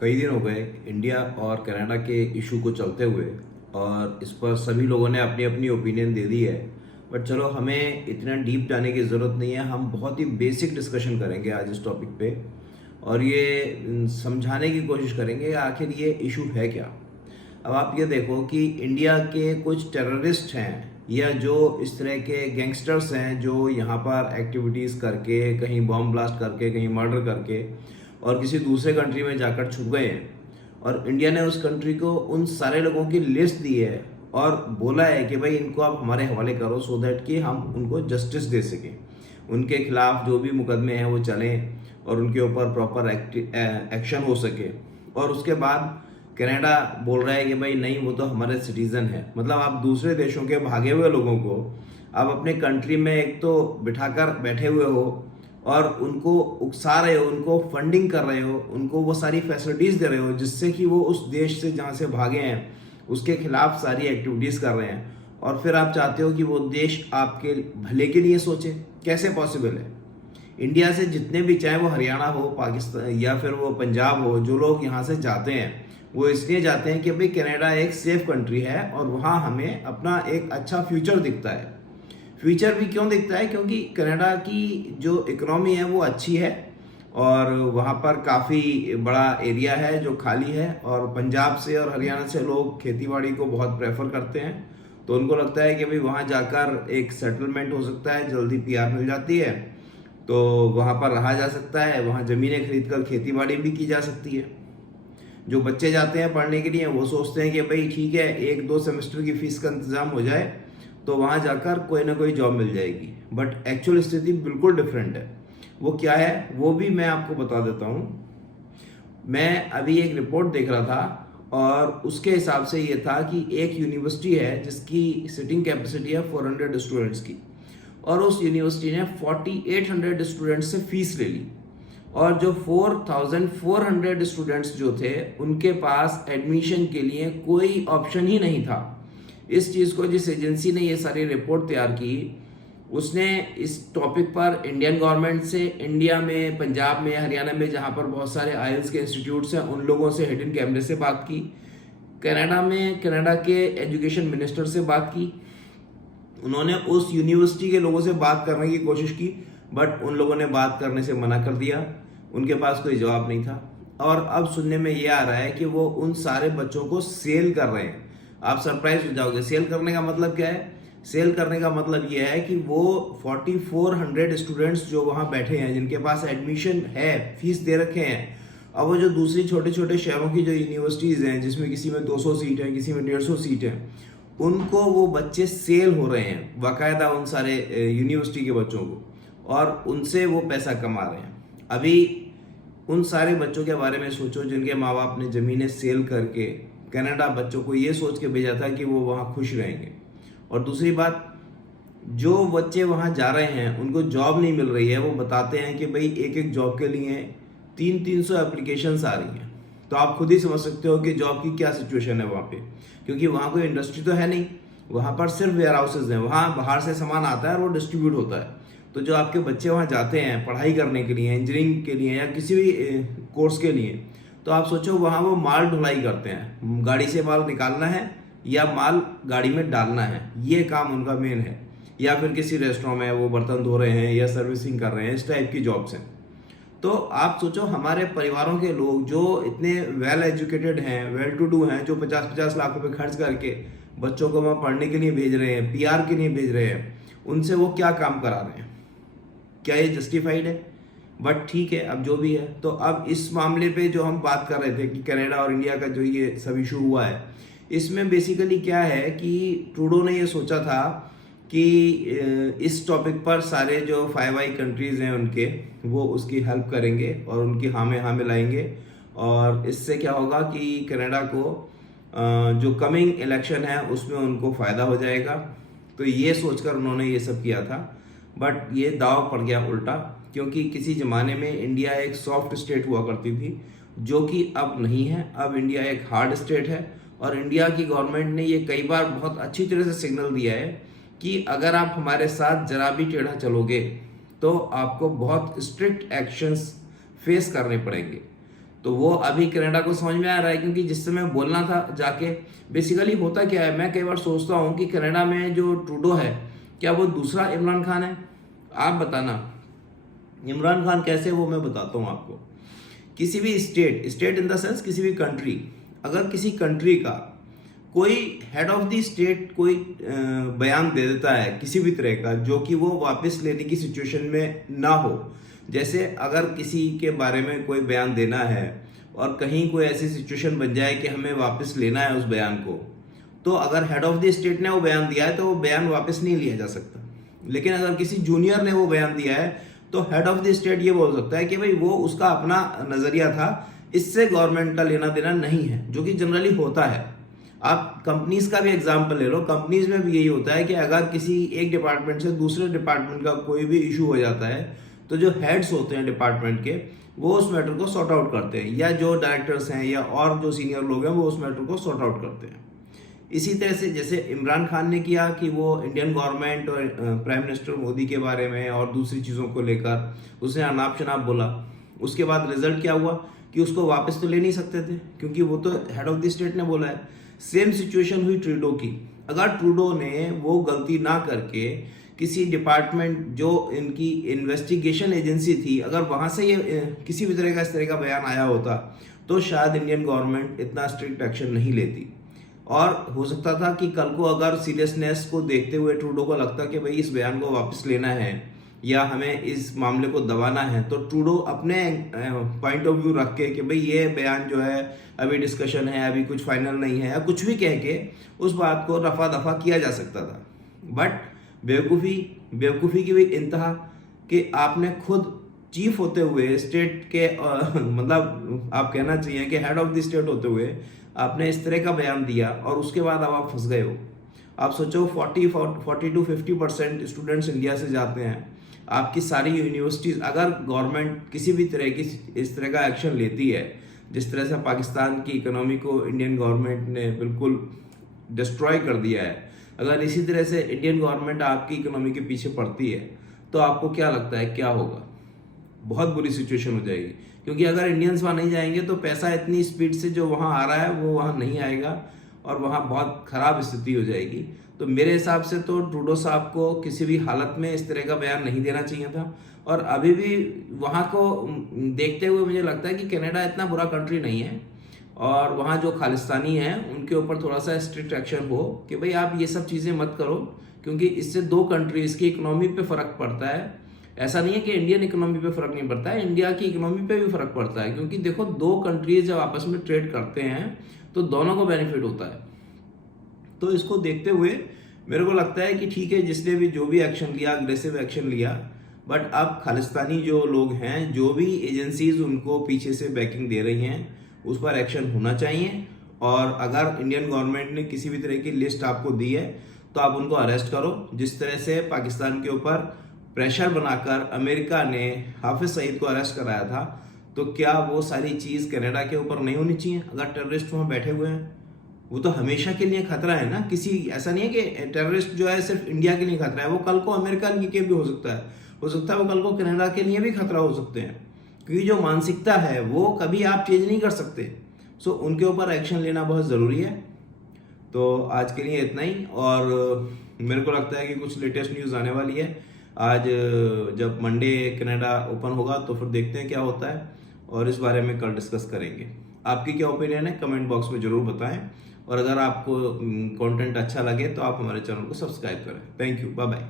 कई दिन हो गए इंडिया और कनाडा के इशू को चलते हुए, और इस पर सभी लोगों ने अपनी अपनी ओपिनियन दे दी है। बट चलो, हमें इतना डीप जाने की ज़रूरत नहीं है। हम बहुत ही बेसिक डिस्कशन करेंगे आज इस टॉपिक पे, और ये समझाने की कोशिश करेंगे आखिर ये इशू है क्या। अब आप ये देखो कि इंडिया के कुछ टेररिस्ट हैं या जो इस तरह के गैंगस्टर्स हैं जो यहाँ पर एक्टिविटीज़ करके, कहीं बॉम्ब ब्लास्ट करके, कहीं मर्डर करके और किसी दूसरे कंट्री में जाकर छुप गए हैं, और इंडिया ने उस कंट्री को उन सारे लोगों की लिस्ट दी है और बोला है कि भाई इनको आप हमारे हवाले करो, सो दैट कि हम उनको जस्टिस दे सकें, उनके खिलाफ जो भी मुकदमे हैं वो चलें और उनके ऊपर प्रॉपर एक्शन हो सके। और उसके बाद कनाडा बोल रहा है कि भाई नहीं, वो तो हमारे सिटीजन है। मतलब आप दूसरे देशों के भागे हुए लोगों को आप अपने कंट्री में एक तो बिठाकर बैठे हुए हो और उनको उकसा रहे हो, उनको फंडिंग कर रहे हो, उनको वो सारी फैसिलिटीज़ दे रहे हो जिससे कि वो उस देश से जहाँ से भागे हैं उसके खिलाफ सारी एक्टिविटीज़ कर रहे हैं, और फिर आप चाहते हो कि वो देश आपके भले के लिए सोचे। कैसे पॉसिबल है? इंडिया से जितने भी, चाहे वो हरियाणा हो, पाकिस्तान या फिर वो पंजाब हो, जो लोग यहाँ से जाते हैं वो इसलिए जाते हैं कि भाई कनाडा एक सेफ कंट्री है और वहाँ हमें अपना एक अच्छा फ्यूचर दिखता है। फ्यूचर भी क्यों दिखता है? क्योंकि कनाडा की जो इकोनॉमी है वो अच्छी है और वहाँ पर काफ़ी बड़ा एरिया है जो खाली है, और पंजाब से और हरियाणा से लोग खेतीबाड़ी को बहुत प्रेफर करते हैं। तो उनको लगता है कि भाई वहाँ जाकर एक सेटलमेंट हो सकता है, जल्दी पीआर मिल जाती है, तो वहाँ पर रहा जा सकता है, वहाँ ज़मीनें खरीद कर खेतीबाड़ी भी की जा सकती है। जो बच्चे जाते हैं पढ़ने के लिए वो सोचते हैं कि भाई ठीक है, एक दो सेमेस्टर की फीस का इंतजाम हो जाए तो वहाँ जाकर कोई ना कोई जॉब मिल जाएगी। बट एक्चुअल स्थिति बिल्कुल डिफरेंट है। वो क्या है वो भी मैं आपको बता देता हूँ। मैं अभी एक रिपोर्ट देख रहा था और उसके हिसाब से ये था कि एक यूनिवर्सिटी है जिसकी सिटिंग कैपेसिटी है 400 स्टूडेंट्स की, और उस यूनिवर्सिटी ने 4800 स्टूडेंट्स से फीस ले ली, और जो 4400 स्टूडेंट्स जो थे उनके पास एडमिशन के लिए कोई ऑप्शन ही नहीं था। इस चीज़ को जिस एजेंसी ने ये सारी रिपोर्ट तैयार की, उसने इस टॉपिक पर इंडियन गवर्नमेंट से, इंडिया में, पंजाब में, हरियाणा में जहाँ पर बहुत सारे आईएलटीएस के इंस्टीट्यूट्स हैं उन लोगों से हिडन कैमरे से बात की, कनाडा में कनाडा के एजुकेशन मिनिस्टर से बात की, उन्होंने उस यूनिवर्सिटी के लोगों से बात करने की कोशिश की, बट उन लोगों ने बात करने से मना कर दिया, उनके पास कोई जवाब नहीं था। और अब सुनने में ये आ रहा है कि वो उन सारे बच्चों को सेल कर रहे हैं। आप सरप्राइज हो जाओगे, सेल करने का मतलब क्या है? सेल करने का मतलब ये है कि वो 4400 स्टूडेंट्स जो वहाँ बैठे हैं, जिनके पास एडमिशन है, फीस दे रखे हैं, अब वो जो दूसरी छोटे छोटे शहरों की जो यूनिवर्सिटीज़ हैं जिसमें किसी में 200 सीट है, किसी में 150 सीट है, उनको वो बच्चे सेल हो रहे हैं बाकायदा, उन सारे यूनिवर्सिटी के बच्चों को, और उनसे वो पैसा कमा रहे हैं। अभी उन सारे बच्चों के बारे में सोचो जिनके माँ बाप ने ज़मीनें सेल करके कनाडा बच्चों को ये सोच के भेजा था कि वो वहाँ खुश रहेंगे। और दूसरी बात, जो बच्चे वहाँ जा रहे हैं उनको जॉब नहीं मिल रही है। वो बताते हैं कि भाई एक एक जॉब के लिए 300 एप्लीकेशंस आ रही हैं। तो आप खुद ही समझ सकते हो कि जॉब की क्या सिचुएशन है वहाँ पे, क्योंकि वहाँ कोई इंडस्ट्री तो है नहीं, वहाँ पर सिर्फ वेयर हाउसेज हैं, वहाँ बाहर से सामान आता है और वो डिस्ट्रीब्यूट होता है। तो जो आपके बच्चे वहाँ जाते हैं पढ़ाई करने के लिए, इंजीनियरिंग के लिए या किसी भी कोर्स के लिए, तो आप सोचो वहाँ वो माल ढुलाई करते हैं, गाड़ी से माल निकालना है या माल गाड़ी में डालना है, ये काम उनका मेन है। या फिर किसी रेस्टोरेंट में वो बर्तन धो रहे हैं या सर्विसिंग कर रहे हैं, इस टाइप की जॉब्स हैं। तो आप सोचो हमारे परिवारों के लोग जो इतने वेल एजुकेटेड हैं, वेल टू डू हैं, जो 50-50 लाख रुपए खर्च करके बच्चों को वहाँ पढ़ने के लिए भेज रहे हैं, पीआर के लिए भेज रहे हैं, उनसे वो क्या काम करा रहे हैं? क्या ये जस्टिफाइड है? बट ठीक है, अब जो भी है। तो अब इस मामले पे जो हम बात कर रहे थे कि कनाडा और इंडिया का जो ये सब इशू हुआ है, इसमें बेसिकली क्या है कि ट्रूडो ने ये सोचा था कि इस टॉपिक पर सारे जो 5 कंट्रीज़ हैं उनके, वो उसकी हेल्प करेंगे और उनकी हाँ में हाँ मिलाएंगे, और इससे क्या होगा कि कनाडा को जो कमिंग इलेक्शन है उसमें उनको फ़ायदा हो जाएगा। तो ये सोचकर उन्होंने ये सब किया था, बट ये दाव पड़ गया उल्टा, क्योंकि किसी ज़माने में इंडिया एक सॉफ्ट स्टेट हुआ करती थी जो कि अब नहीं है। अब इंडिया एक हार्ड स्टेट है, और इंडिया की गवर्नमेंट ने ये कई बार बहुत अच्छी तरह से सिग्नल दिया है कि अगर आप हमारे साथ जरा भी टेढ़ा चलोगे तो आपको बहुत स्ट्रिक्ट एक्शंस फेस करने पड़ेंगे। तो वो अभी कनाडा को समझ में आ रहा है, क्योंकि जिस समय बोलना था जाके, बेसिकली होता क्या है, मैं कई बार सोचता हूँ कि कनाडा में जो ट्रूडो है, क्या वो दूसरा इमरान खान है? आप बताना। इमरान खान कैसे, वो मैं बताता हूँ आपको। किसी भी स्टेट इन द सेंस किसी भी कंट्री, अगर किसी कंट्री का कोई हेड ऑफ द स्टेट कोई बयान दे देता है किसी भी तरह का, जो कि वो वापस लेने की सिचुएशन में ना हो, जैसे अगर किसी के बारे में कोई बयान देना है और कहीं कोई ऐसी सिचुएशन बन जाए कि हमें वापस लेना है उस बयान को, तो अगर हेड ऑफ द स्टेट ने वो बयान दिया है तो वो बयान वापस नहीं लिया जा सकता। लेकिन अगर किसी जूनियर ने वो बयान दिया है तो हेड ऑफ द स्टेट ये बोल सकता है कि भाई वो उसका अपना नजरिया था, इससे गवर्नमेंट का लेना देना नहीं है, जो कि जनरली होता है। आप कंपनीज का भी एग्जांपल ले लो, कंपनीज में भी यही होता है कि अगर किसी एक डिपार्टमेंट से दूसरे डिपार्टमेंट का कोई भी इशू हो जाता है, तो जो हेड्स होते हैं डिपार्टमेंट के, वो उस मैटर को सॉर्ट आउट करते हैं, या जो डायरेक्टर्स हैं या और जो सीनियर लोग हैं वो उस मैटर को सॉर्ट आउट करते हैं। इसी तरह से जैसे इमरान खान ने किया कि वो इंडियन गवर्नमेंट और प्राइम मिनिस्टर मोदी के बारे में और दूसरी चीज़ों को लेकर उसने अनाप शनाप बोला। उसके बाद रिजल्ट क्या हुआ कि उसको वापस तो ले नहीं सकते थे, क्योंकि वो तो हेड ऑफ द स्टेट ने बोला है। सेम सिचुएशन हुई ट्रूडो की। अगर ट्रूडो ने वो गलती ना करके किसी डिपार्टमेंट जो इनकी इन्वेस्टिगेशन एजेंसी थी, अगर वहां से ये किसी भी इस तरह का बयान आया होता, तो शायद इंडियन गवर्नमेंट इतना स्ट्रिक्ट एक्शन नहीं लेती। और हो सकता था कि कल को अगर सीरियसनेस को देखते हुए ट्रूडो को लगता कि भाई इस बयान को वापस लेना है या हमें इस मामले को दबाना है, तो ट्रूडो अपने पॉइंट ऑफ व्यू रख के कि भाई ये बयान जो है अभी डिस्कशन है, अभी कुछ फाइनल नहीं है, या कुछ भी कह के उस बात को रफा दफा किया जा सकता था। बट बेवकूफ़ी की भी इंतहा कि आपने खुद चीफ होते हुए स्टेट के मतलब आप कहना चाहिए कि हेड ऑफ द स्टेट होते हुए आपने इस तरह का बयान दिया, और उसके बाद अब आप फंस गए हो। आप सोचो 40 to 50% स्टूडेंट्स इंडिया से जाते हैं। आपकी सारी यूनिवर्सिटीज़, अगर गवर्नमेंट किसी भी तरह की इस तरह का एक्शन लेती है, जिस तरह से पाकिस्तान की इकोनॉमी को इंडियन गवर्नमेंट ने बिल्कुल डिस्ट्रॉय कर दिया है, अगर इसी तरह से इंडियन गवर्नमेंट आपकी इकोनॉमी के पीछे पड़ती है, तो आपको क्या लगता है क्या होगा? बहुत बुरी सिचुएशन हो जाएगी, क्योंकि अगर इंडियंस वहाँ नहीं जाएंगे तो पैसा इतनी स्पीड से जो वहाँ आ रहा है वो वहाँ नहीं आएगा, और वहाँ बहुत खराब स्थिति हो जाएगी। तो मेरे हिसाब से तो ट्रूडो साहब को किसी भी हालत में इस तरह का बयान नहीं देना चाहिए था। और अभी भी वहाँ को देखते हुए मुझे लगता है कि कनाडा इतना बुरा कंट्री नहीं है, और वहाँ जो खालिस्तानी हैं उनके ऊपर थोड़ा सा स्ट्रिक्ट एक्शन हो कि भाई आप ये सब चीज़ें मत करो, क्योंकि इससे दो कंट्रीज़ की इकोनॉमी पे फ़र्क पड़ता है। ऐसा नहीं है कि इंडियन इकोनॉमी पे फ़र्क नहीं पड़ता है, इंडिया की इकोनॉमी पे भी फ़र्क पड़ता है, क्योंकि देखो दो कंट्रीज जब आपस में ट्रेड करते हैं तो दोनों को बेनिफिट होता है। तो इसको देखते हुए मेरे को लगता है कि ठीक है, जिसने भी जो भी एक्शन लिया, अग्रेसिव एक्शन लिया, बट अब खालिस्तानी जो लोग हैं, जो भी एजेंसीज उनको पीछे से बैकिंग दे रही हैं, उस पर एक्शन होना चाहिए। और अगर इंडियन गवर्नमेंट ने किसी भी तरह की लिस्ट आपको दी है तो आप उनको अरेस्ट करो। जिस तरह से पाकिस्तान के ऊपर प्रेशर बनाकर अमेरिका ने हाफिज सईद को अरेस्ट कराया था, तो क्या वो सारी चीज़ कनाडा के ऊपर नहीं होनी चाहिए? अगर टेररिस्ट वहाँ बैठे हुए हैं, वो तो हमेशा के लिए खतरा है ना। किसी ऐसा नहीं है कि टेररिस्ट जो है सिर्फ इंडिया के लिए खतरा है, वो कल को अमेरिका के भी हो सकता है वो कल को कनाडा के लिए भी खतरा हो सकते हैं, क्योंकि जो मानसिकता है वो कभी आप चेंज नहीं कर सकते। सो उनके ऊपर एक्शन लेना बहुत ज़रूरी है। तो आज के लिए इतना ही, और मेरे को लगता है कि कुछ लेटेस्ट न्यूज़ आने वाली है। आज जब मंडे कनाडा ओपन होगा तो फिर देखते हैं क्या होता है, और इस बारे में कल डिस्कस करेंगे। आपकी क्या ओपिनियन है कमेंट बॉक्स में ज़रूर बताएं, और अगर आपको कंटेंट अच्छा लगे तो आप हमारे चैनल को सब्सक्राइब करें। Thank you, bye bye.